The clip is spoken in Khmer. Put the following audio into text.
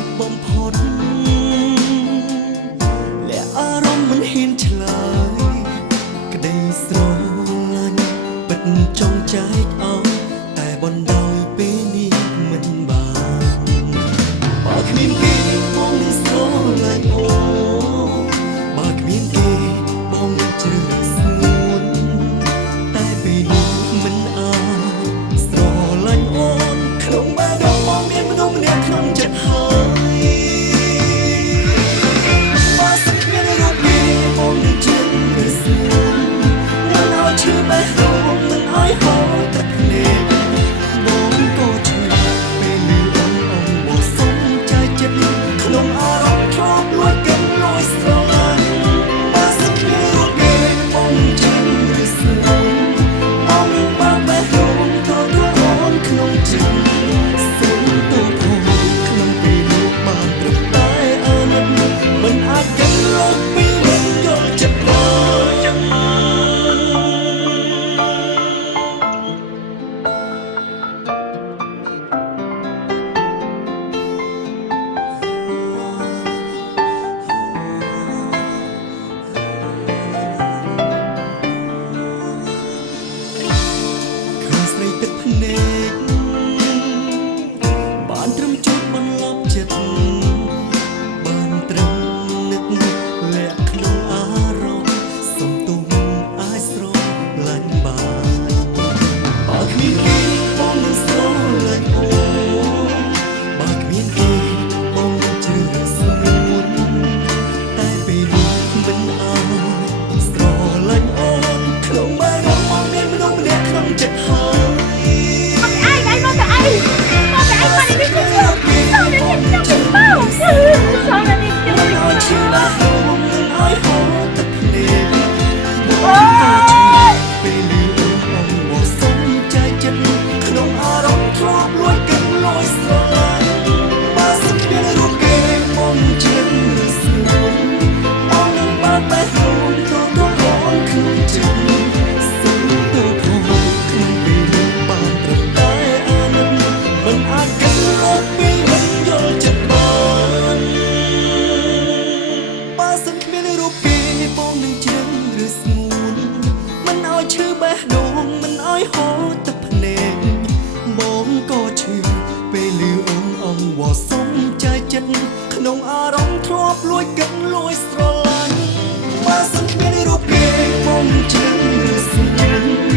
นึกบ่มพดและอารมณ์มันเห็นเฉลยก็ได้ស្រឡាញ់ปิดจงใจเอาแต่บนดอยពេលនេះមិនបានបើគ្មានគេបងនឹងស្រឡាញ់អូបើគ្មានគេបងនឹងជ្រើសស្ងួនតែពេលនេះមិនអាចស្រឡាញ់អូនក្នុងបែបរបស់បងមានមនុស្សម្នាក់ក្នុងចិត្តហើយបើសិនគ្មានរូបគេបងនឹងជ្រើសស្ងួនមិនឲ្យឈឺបែបនោះមិនឲ្យហូរទឹកភ្នែកបងក៏ឈឺពេលនេះអូនមកសុំใจចិត្តក្នុងអារម្មណ៍ធ្លាប់លួចកឹងលួចស្រឡាញ់បើសិនគ្មានរូបគេបងជ្រើសស្ងួនបងនឹងបើបែបនោះទៅអូនក្នុងចិត្តសូមទៅផងក្នុងពេលនេះបានត្រឹមតែអាណិតមិនអាចកឹងលួចពីវិញយល់ចិត្តបងស្រីទឹកភ្នែកបានត្រឹមជួបបន្លប់ចិត្តបានត្រឹមនឹកលាក់ក្នុងអារម្មណ៍សំទុំអាចស្រឡាញ់បានបើគ្មានគេបងនឹងស្រឡាញ់អូបើគ្មានគេបងនឹងជ្រើសស្ងួនតែពេលនេះមិនអាចស្រឡាញ់អូនក្នុងបែបរបស់មានមនុស្សម្នាក់ក្នុងចិត្តហើយ ឈឺបេះដូងមិនអោយហូរទឹកភ្នែកបងក៏ឈឺពេលឮអូនអងវ៉ាសុំใจចិត្តក្នុងអារម្មណ៍ធ្លាប់លួចកឹងលួចស្រឡាញ់បើសិនគ្មានរូបគេបងជ្រើសស្ងួន